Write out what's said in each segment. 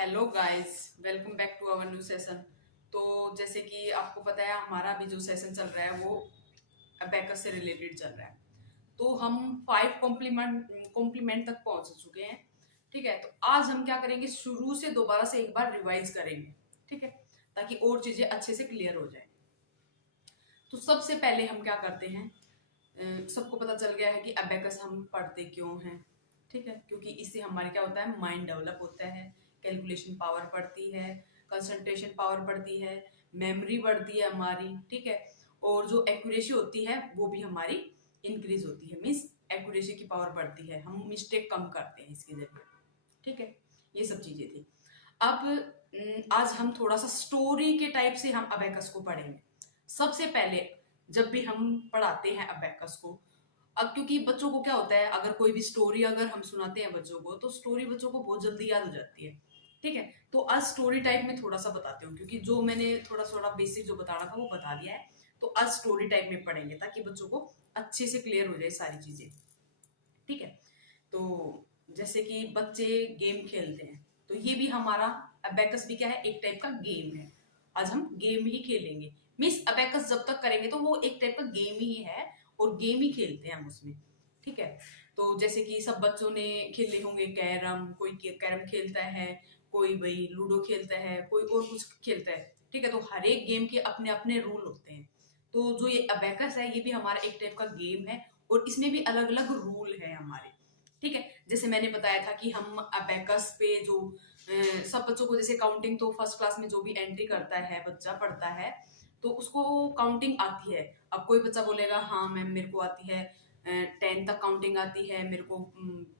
Hello guys, welcome back to our new session. तो जैसे कि आपको पता है हमारा अभी जो सेशन चल रहा है वो अबेकस से रिलेटेड चल रहा है। तो हम 5 कॉम्प्लीमेंट तक पहुंच चुके हैं। ठीक है, तो आज हम क्या करेंगे, शुरू से दोबारा से एक बार रिवाइज करेंगे। ठीक है, ताकि और चीजें अच्छे से क्लियर हो जाए। तो सबसे पहले हम क्या करते हैं, सबको पता चल गया है कि अबेकस हम पढ़ते क्यों हैं। ठीक है, क्योंकि इससे हमारे क्या होता है, माइंड डेवलप होता है, कैलकुलेशन पावर बढ़ती है, कंसंट्रेशन पावर बढ़ती है, मेमोरी बढ़ती है हमारी। ठीक है, और जो एक्यूरेसी होती है वो भी हमारी इंक्रीज होती है, मीन्स एक्यूरेसी की पावर बढ़ती है, हम मिस्टेक कम करते हैं इसके जरिए। ठीक है, ये सब चीजें थी। अब आज हम थोड़ा सा स्टोरी के टाइप से हम अबेकस को पढ़ेंगे। सबसे पहले जब भी हम पढ़ाते हैं अबेकस को, अब क्योंकि बच्चों को क्या होता है, अगर कोई भी स्टोरी अगर हम सुनाते हैं बच्चों को, तो स्टोरी बच्चों को बहुत जल्दी याद हो जाती है। ठीक है, तो आज स्टोरी टाइप में थोड़ा सा बताती हूँ, क्योंकि जो मैंने थोड़ा थोड़ा बेसिक जो बताना था वो बता दिया है। तो आज स्टोरी टाइप में पढ़ेंगे ताकि बच्चों को अच्छे से क्लियर हो जाए सारी चीजें। ठीक है, तो जैसे कि बच्चे गेम खेलते हैं, तो ये भी हमारा अबेकस भी क्या है, एक टाइप का गेम है। आज हम गेम ही खेलेंगे, मीन्स अबेकस जब तक करेंगे तो वो एक टाइप का गेम ही है, और गेम ही खेलते हैं हम उसमें। ठीक है, तो जैसे कि सब बच्चों ने खेले होंगे कैरम, कोई कैरम खेलता है, कोई भाई लूडो खेलता है, कोई और कुछ खेलता है। ठीक है, तो हर एक गेम के अपने अपने रूल होते हैं। तो जो ये अबेकस है ये भी हमारा एक टाइप का गेम है, और इसमें भी अलग अलग रूल है हमारे। ठीक है, जैसे मैंने बताया था कि हम अबेकस पे जो सब बच्चों को, जैसे काउंटिंग तो फर्स्ट क्लास में जो भी एंट्री करता है बच्चा पढ़ता है, तो उसको काउंटिंग आती है। अब कोई बच्चा बोलेगा हाँ मैम मेरे को आती है, 10 तक काउंटिंग आती है मेरे को,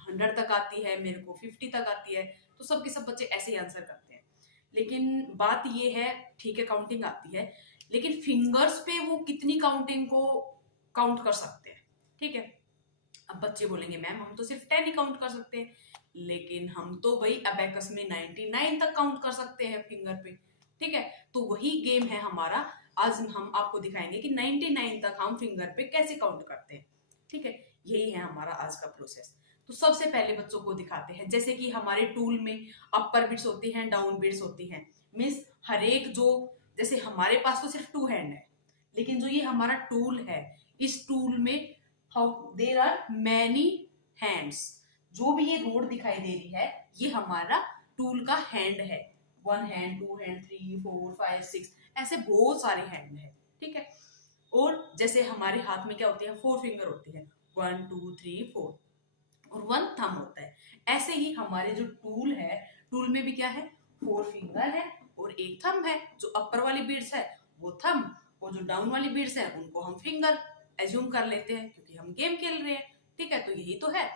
100 तक आती है मेरे को, 50 तक आती है। तो सब के सब बच्चे ऐसे ही आंसर करते हैं। लेकिन बात ये है, ठीक है काउंटिंग आती है, लेकिन फिंगर्स पे वो कितनी काउंटिंग को काउंट कर सकते हैं। ठीक है, अब बच्चे बोलेंगे मैम हम तो सिर्फ 10 ही काउंट कर सकते हैं, लेकिन हम तो भाई अबेकस में 99 तक काउंट कर सकते हैं फिंगर पे। ठीक है, तो वही गेम है हमारा। आज हम आपको दिखाएंगे कि 99 तक हम फिंगर पे कैसे काउंट करते हैं। ठीक है, यही है हमारा आज का प्रोसेस। तो सबसे पहले बच्चों को दिखाते हैं, जैसे कि हमारे टूल में अपर बिट्स होती हैं, डाउन बिट्स होती हैं, मीन्स हर एक जो, जैसे हमारे पास तो सिर्फ 2 हैंड है, लेकिन जो ये हमारा टूल है, इस टूल में how there are many hands. जो भी ये रोड दिखाई दे रही है ये हमारा टूल का हैंड है। 1 हैंड, 2 हैंड, 3, 4, 5, 6, ऐसे बहुत सारे हैंड है। ठीक है, और जैसे हमारे हाथ में क्या होती है, 4 फिंगर होती है, 1 2 3 4, और 1 थंब होता है। ऐसे ही हमारे जो टूल है, टूल में भी क्या है, 4 फिंगर है और एक थंब है। जो अपर वाली बीड्स है वो थंब, और जो डाउन वाली बीड्स है उनको हम फिंगर एज्यूम कर लेते हैं, क्योंकि हम गेम खेल रहे हैं। ठीक है, तो यही तो है।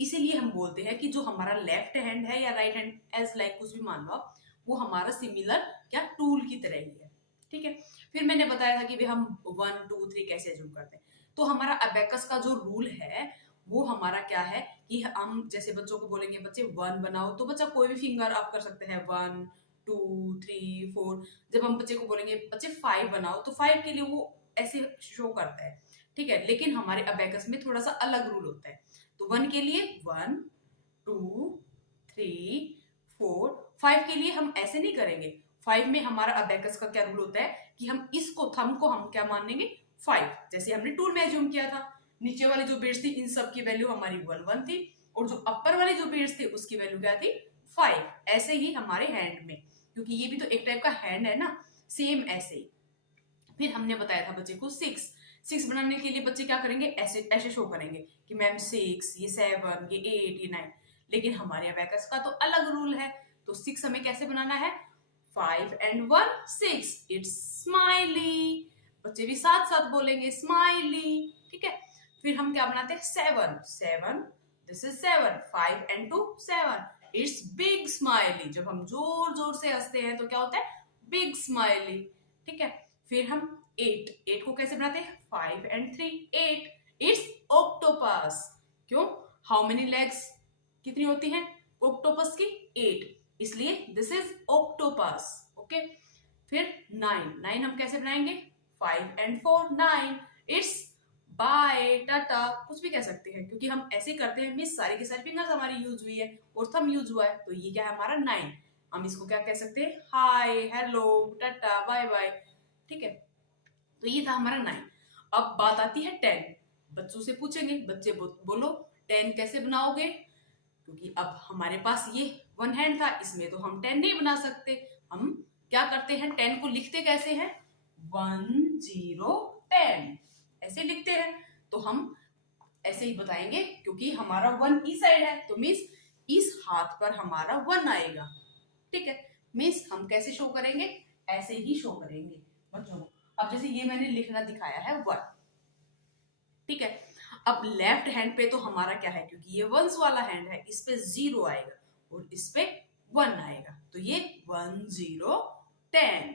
इसीलिए हम बोलते हैं कि जो हमारा लेफ्ट हैंड है या राइट हैंड, एज लाइक कुछ भी मान लो आप, वो हमारा सिमिलर क्या टूल की तरह ही है। ठीक है, फिर मैंने बताया था कि भी हम 1 2 3 कैसे एज्यूम करते हैं। तो हमारा अबेकस का जो रूल है वो हमारा क्या है, कि हम जैसे बच्चों को बोलेंगे बच्चे 1 बनाओ, तो बच्चा कोई भी फिंगर आप कर सकते हैं, 1 2 3 4। जब हम बच्चे को बोलेंगे बच्चे 5 बनाओ, तो 5 के लिए वो ऐसे शो करता है। ठीक है, लेकिन हमारे अबेकस में थोड़ा सा अलग रूल होता है। तो 1 के लिए 1 2 3 4, 5 के लिए हम ऐसे नहीं करेंगे। 5 में हमारा अबेकस का क्या रूल होता है कि हम इसको, थंब को हम क्या मानेंगे, 5, जैसे हमने टूल में एज्यूम किया था। नीचे वाली जो बीड्स थी इन सब की वैल्यू हमारी 1 1 थी, और जो अपर वाली जो बीड्स थी उसकी वैल्यू क्या थी, 5। ऐसे ही हमारे हैंड में, क्योंकि ये भी तो एक टाइप का हैंड है ना, सेम ऐसे ही। फिर हमने बताया था बच्चे को 6 बनाने के लिए बच्चे क्या करेंगे, ऐसे ऐसे शो करेंगे कि मैम 6, ये 7, ये 8, ये 9। लेकिन हमारे अबेकस का तो अलग रूल है। तो 6 हमें कैसे बनाना है, 5 and 1 6, इट्स स्माइली। बच्चे भी साथ साथ बोलेंगे स्माइली। ठीक है, फिर हम क्या बनाते हैं, 7 7, this is 7, 5 and 2 7, it's big smiley. जब हम जोर जोर से हंसते हैं तो क्या होता है, बिग स्माइली। ठीक है, फिर हम 8 को कैसे बनाते हैं, 5 and 3 8, इट्स ऑक्टोपस। क्यों, हाउ मेनी लेग्स कितनी होती हैं ऑक्टोपस की, 8, इसलिए दिस इज ऑक्टोपस। ओके, फिर 9 हम कैसे बनाएंगे, 5 and 4 9, इट्स बाय टाटा, कुछ भी कह सकते हैं, क्योंकि हम ऐसे करते हैं, मिस सारी की सारी फिंगर्स हमारी यूज हुई है और थंब यूज हुआ है, तो ये क्या है हमारा 9। हम इसको क्या कह सकते हैं, हाय, हेलो, टाटा, बाय बाय। ठीक है, तो ये था हमारा 9। अब बात आती है 10। बच्चों से पूछेंगे, बच्चे बोलो 10 कैसे बनाओगे, क्योंकि अब हमारे पास ये 1 हैंड था, इसमें तो हम 10 नहीं बना सकते। हम क्या करते हैं, 10 को लिखते कैसे हैं, 1 0 10 ऐसे लिखते हैं। तो हम ऐसे ही बताएंगे, क्योंकि हमारा 1 इस साइड है, तो मीन्स इस हाथ पर हमारा 1 आएगा। ठीक है, मीन्स हम कैसे शो करेंगे, ऐसे ही शो करेंगे बच्चों को। अब जैसे ये मैंने लिखना दिखाया है 1, ठीक है। अब लेफ्ट हैंड पे तो हमारा क्या है, क्योंकि ये वंस वाला हैंड है, इस पे 0 आएगा और इस पे 1 आएगा, तो ये 1 0 10।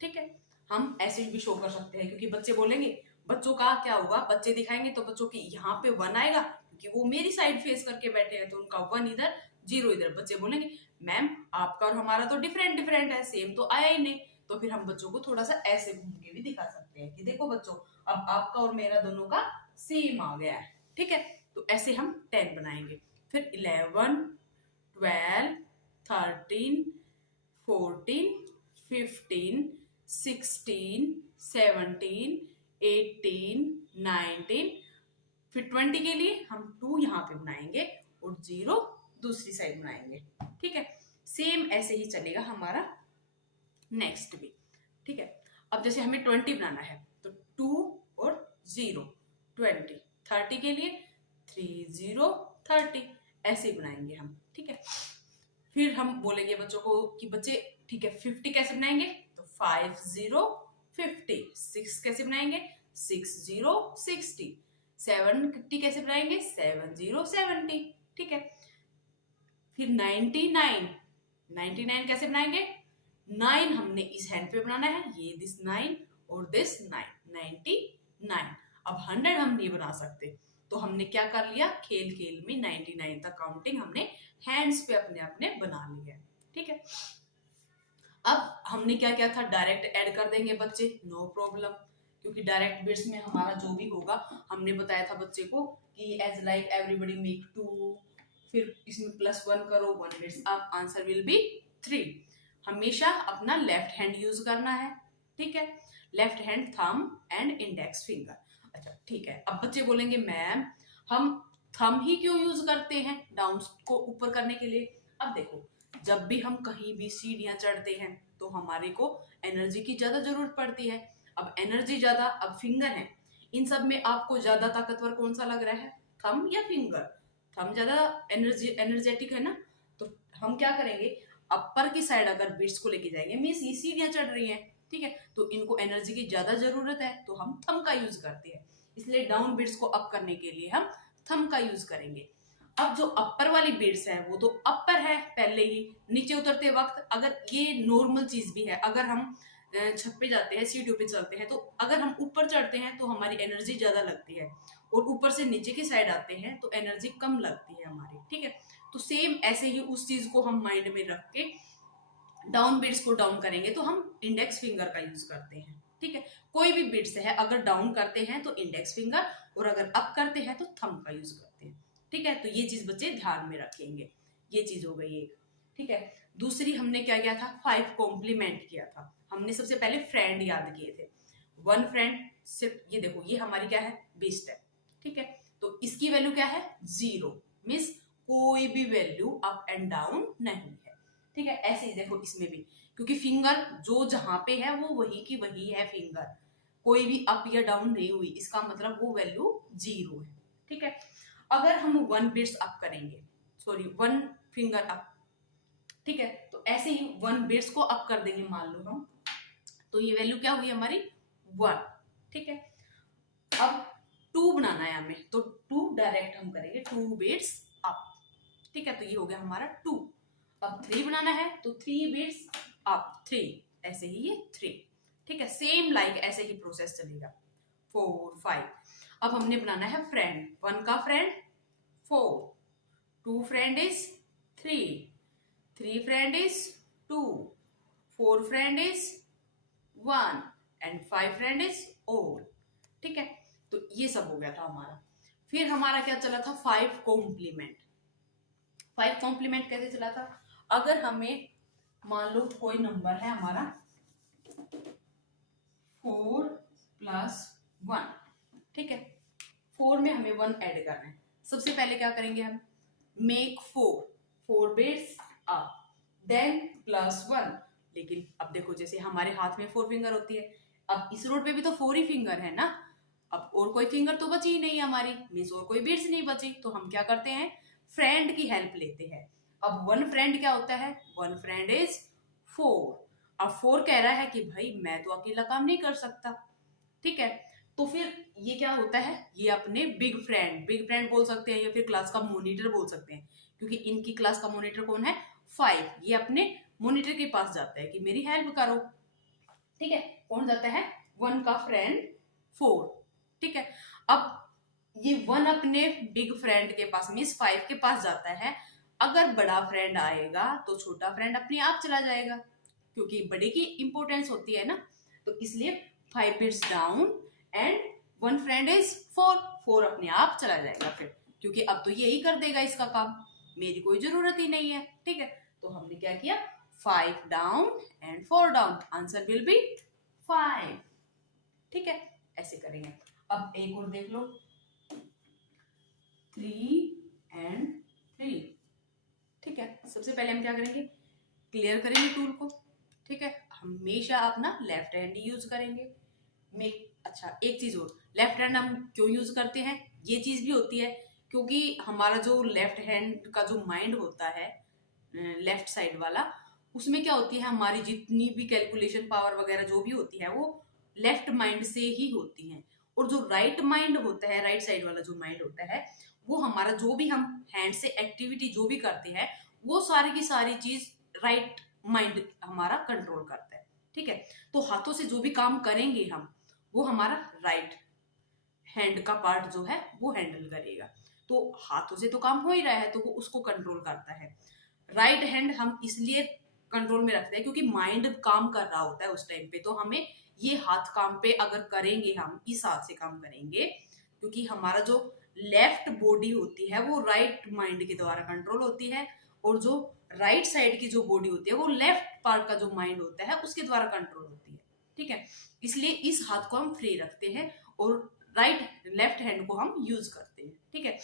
ठीक है, हम ऐसे भी शो कर सकते हैं, क्योंकि बच्चे बोलेंगे, बच्चों का क्या होगा, बच्चे दिखाएंगे तो बच्चों के यहाँ पे 1 आएगा, क्योंकि वो मेरी साइड फेस करके बैठे हैं, तो उनका 1 इधर 0 इधर। बच्चे बोलेंगे मैम आपका और हमारा तो डिफरेंट डिफरेंट है, सेम तो आया ही नहीं। तो फिर हम बच्चों को थोड़ा सा ऐसे घूम के भी दिखा सकते हैं कि देखो बच्चों, अब आपका और मेरा दोनों का सेम आ गया है। ठीक है, तो ऐसे हम 10 बनाएंगे। फिर 11 12 13 14 15 16 17 18 19। फिर 20 के लिए हम 2 यहाँ पे बनाएंगे और 0 दूसरी साइड बनाएंगे। ठीक है, सेम ऐसे ही चलेगा हमारा नेक्स्ट भी। ठीक है, अब जैसे हमें 20 बनाना है, तो 2 और 0 20। 30 के लिए 3 0 30 ऐसे बनाएंगे हम। ठीक है, फिर हम बोलेंगे बच्चों को कि बच्चे ठीक है 50 कैसे बनाएंगे, तो 5 0 50। 6 कैसे बनाएंगे, 6 0 60। 70 कैसे बनाएंगे, 7 0 70। ठीक है, फिर 99 99 कैसे बनाएंगे, 9 हमने इस हैंड पे बनाना है, ये दिस 9 और दिस 9 99। अब 100 हम नहीं बना सकते, तो हमने क्या कर लिया, खेल खेल में 99 तक काउंटिंग हमने हैंड्स पे अपने अपने बना लिया। ठीक है, अब हमने क्या किया था, डायरेक्ट ऐड कर देंगे बच्चे, नो प्रॉब्लम, क्योंकि डायरेक्ट बिट्स में हमारा जो भी होगा, हमने बताया था बच्चे को कि एज लाइक एवरीबडी मेक 2, फिर इसमें +1 करो, 1 bits up, answer will be 3। हमेशा अपना लेफ्ट हैंड यूज करना है। ठीक है, left hand thumb and index finger. अच्छा ठीक है, अब बच्चे बोलेंगे मैम हम थंब ही क्यों यूज करते हैं डाउन को ऊपर करने के लिए। अब देखो, जब भी हम कहीं भी सीढ़ियां चढ़ते हैं तो हमारे को एनर्जी की ज्यादा जरूरत पड़ती है। अब एनर्जी ज्यादा, अब फिंगर है, इन सब में आपको ज्यादा ताकतवर कौन सा लग रहा है, थंब या फिंगर। थंब ज्यादा एनर्जेटिक है ना, तो हम क्या करेंगे, अपर की साइड अगर बिट्स को लेके जाएंगे, मीन्स ये सीढ़ियां चढ़ रही हैं, ठीक है, तो इनको एनर्जी की ज्यादा जरूरत है, तो हम थंब का यूज करते हैं। इसलिए डाउन बिट्स को अप करने के लिए हम थंब का यूज करेंगे। अब जो अपर वाली बिट्स है वो तो अपर है पहले ही, नीचे उतरते वक्त अगर ये नॉर्मल चीज भी है, अगर हम छत पे जाते हैं, सीढ़ियों पे चलते हैं, तो अगर हम ऊपर चढ़ते हैं तो हमारी एनर्जी ज्यादा लगती है, और ऊपर से नीचे की साइड आते हैं तो एनर्जी कम लगती है हमारी। ठीक है, तो सेम ऐसे ही उस चीज को हम माइंड में रख के डाउन बिट्स को डाउन करेंगे तो हम इंडेक्स फिंगर का यूज करते हैं। ठीक है, कोई भी बिट्स है अगर डाउन करते हैं तो इंडेक्स फिंगर, और अगर अप करते हैं तो थंब का यूज करते हैं। ठीक है, तो ये चीज बच्चे ध्यान में रखेंगे। ये चीज हो गई एक। ठीक है, दूसरी हमने क्या किया था, 5 कॉम्प्लीमेंट किया था। हमने सबसे पहले फ्रेंड याद किए थे। 1 फ्रेंड, सिर्फ ये देखो, ये हमारी क्या है, बेस्ट है। ठीक है, तो इसकी वैल्यू क्या है, 0, मीन्स कोई भी वैल्यू अप एंड डाउन नहीं है। ठीक है, ऐसे ही देखो इसमें भी, क्योंकि फिंगर जो जहां पे है वो वही की वही है, फिंगर कोई भी अप या डाउन नहीं हुई, इसका मतलब वो वैल्यू 0 है। ठीक है, अगर हम 1 बिट्स अप करेंगे, सॉरी 1 फिंगर अप, ठीक है, तो ऐसे ही 1 बिट्स को अप कर देंगे मान लो हम, तो ये वैल्यू क्या हुई हमारी, 1। ठीक है, अब 2 बनाना है हमें, तो 2 डायरेक्ट हम करेंगे 2 बिट्स अप। ठीक है, तो ये हो गया हमारा 2। अब 3 बनाना है तो 3 बिट्स अप, 3, ऐसे ही ये 3। ठीक है, सेम लाइक ऐसे ही प्रोसेस चलेगा। 4 5। अब हमने बनाना है फ्रेंड, 1 का friend 4, 2 friend is 3, 3 friend is 2, 4 friend is 1 and 5 friend is all. ठीक है, तो ये सब हो गया था हमारा। फिर हमारा क्या चला था, 5 कॉम्प्लीमेंट। 5 कॉम्प्लीमेंट कैसे चला था, अगर हमें मान लो कोई नंबर है हमारा 4+1, ठीक है। 4 में हमें 1 ऐड करना है। सबसे पहले क्या करेंगे हम, मेक 4 बिट्स अप, देन +1। लेकिन अब देखो जैसे हमारे हाथ में 4 फिंगर होती है, अब इस रोड पे भी तो 4 ही फिंगर है ना, अब और कोई फिंगर तो बची ही नहीं हमारी, मीन्स और कोई बिट्स नहीं बची, तो हम क्या करते हैं, फ्रेंड की हेल्प लेते हैं। अब 1 फ्रेंड क्या होता है, 1 फ्रेंड इज 4। अब 4 कह रहा है कि भाई मैं तो अकेला काम नहीं कर सकता, ठीक है। तो फिर ये क्या होता है, ये अपने बिग फ्रेंड बोल सकते हैं या फिर क्लास का मॉनिटर बोल सकते हैं, क्योंकि इनकी क्लास का मॉनिटर कौन है, 5। ये अपने मॉनिटर के पास जाता है कि मेरी हेल्प करो, ठीक है। कौन जाता है, 1 का फ्रेंड 4, ठीक है। अब ये 1 अपने बिग फ्रेंड के पास मीन्स 5 के पास जाता है। अगर बड़ा फ्रेंड आएगा तो छोटा फ्रेंड अपने आप चला जाएगा, क्योंकि बड़े की इंपॉर्टेंस होती है ना, तो इसलिए 5 bits down and 1 friend is 4 अपने आप चला जाएगा फिर, क्योंकि अब तो यही कर देगा इसका काम, मेरी कोई जरूरत ही नहीं है, ठीक है। तो हमने क्या किया, 5 down and 4 down, answer will be 5, ठीक है। ऐसे करेंगे। अब एक और देख लो, 3 एंड 3, ठीक है। सबसे पहले हम क्या करेंगे, क्लियर करेंगे टूल को, ठीक है। हमेशा अपना लेफ्ट हैंड ही यूज करेंगे। अच्छा एक चीज और, लेफ्ट हैंड हम क्यों यूज करते हैं, ये चीज भी होती है, क्योंकि हमारा जो लेफ्ट हैंड का जो माइंड होता है, लेफ्ट साइड वाला, उसमें क्या होती है, हमारी जितनी भी कैलकुलेशन पावर वगैरह जो भी होती है वो लेफ्ट माइंड से ही होती है। और जो राइट माइंड होता है, राइट साइड वाला जो माइंड होता है, वो हमारा जो भी हम हैंड से एक्टिविटी जो भी करते हैं, वो सारी की सारी चीज राइट माइंड हमारा कंट्रोल करता है, ठीक है। तो हाथों से जो भी काम करेंगे हम, वो हमारा राइट हैंड का पार्ट जो है वो हैंडल करेगा। तो हाथों से तो काम हो ही रहा है, तो वो उसको कंट्रोल करता है। राइट हैंड हम इसलिए कंट्रोल में रखते हैं क्योंकि माइंड काम कर रहा होता है उस टाइम पे, तो हमें ये हाथ काम पे अगर करेंगे, हम इस हाथ से काम करेंगे, क्योंकि हमारा जो लेफ्ट बॉडी होती है वो राइट माइंड के द्वारा कंट्रोल होती है, और जो राइट साइड की जो बॉडी होती है वो लेफ्ट पार्ट का जो माइंड होता है उसके द्वारा कंट्रोल होती है, ठीक है। इसलिए इस हाथ को हम फ्री रखते हैं और राइट लेफ्ट हैंड को हम यूज करते हैं, ठीक है।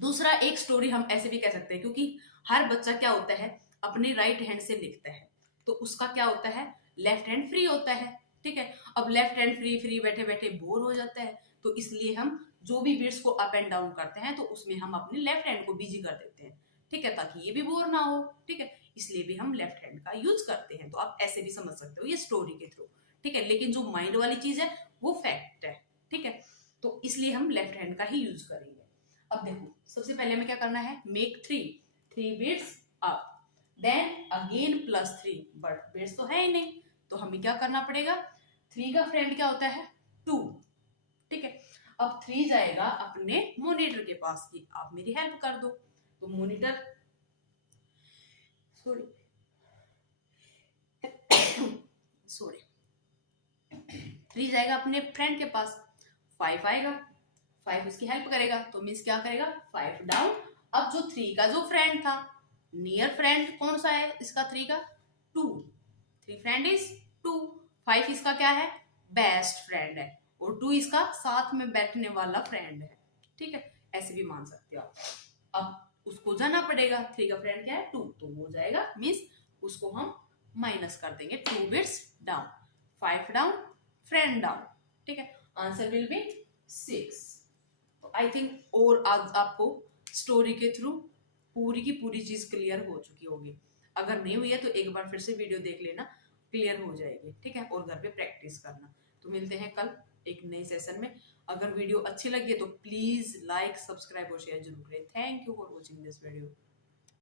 दूसरा एक स्टोरी हम ऐसे भी कह सकते हैं, क्योंकि हर बच्चा क्या होता है, अपने राइट हैंड से लिखता है, तो उसका क्या होता है, लेफ्ट हैंड फ्री होता है, ठीक है। अब लेफ्ट हैंड फ्री बैठे बैठे बोर हो जाता है, तो इसलिए हम जो भी बिट्स को अप एंड डाउन करते हैं तो उसमें हम अपने लेफ्ट हैंड को बिजी कर देते हैं, ठीक है, ताकि ये भी बोर ना हो, ठीक है। इसलिए भी हम लेफ्ट हैंड का यूज करते हैं। तो आप ऐसे भी समझ सकते हो ये स्टोरी के थ्रू, ठीक है। लेकिन जो माइंड वाली चीज है वो फैक्ट है, ठीक है। तो इसलिए हम लेफ्ट हैंड का ही यूज करेंगे। अब देखो सबसे पहले हमें क्या करना है, make 3 bits up, then again +3, but bits तो है ही नहीं, तो हमें क्या करना पड़ेगा, 3 का फ्रेंड क्या होता है, 2, ठीक है। अब 3 जाएगा अपने मॉनिटर के पास कि आप मेरी हेल्प कर दो, तो मॉनिटर सॉरी सॉरी 3 जाएगा अपने फ्रेंड के पास, 5 आएगा, 5 उसकी हेल्प करेगा, तो मीन्स क्या करेगा, 5 डाउन। अब जो 3 का जो फ्रेंड था, नियर फ्रेंड कौन सा है इसका, 3 का 2, 3 फ्रेंड इज 2, 5 इसका क्या है, बेस्ट फ्रेंड है, और 2 इसका साथ में बैठने वाला फ्रेंड है, ठीक है। ऐसे भी मान सकते हो आप। अब उसको जाना पड़ेगा, 3 का फ्रेंड क्या है, 2, तो वो जाएगा, मीन्स उसको हम माइनस कर देंगे, 2 bits down, 5 down, friend down, ठीक है। Answer will be 6। तो आई थिंक और आज आपको स्टोरी के थ्रू पूरी की पूरी चीज क्लियर हो चुकी होगी। अगर नहीं हुई है तो एक बार फिर से वीडियो देख लेना, क्लियर हो जाएगी, ठीक है। और घर पे प्रैक्टिस करना। तो मिलते हैं कल एक नई सेशन में। अगर वीडियो अच्छी लगी है तो प्लीज लाइक, सब्सक्राइब और शेयर जरूर करें। Thank you for watching this video.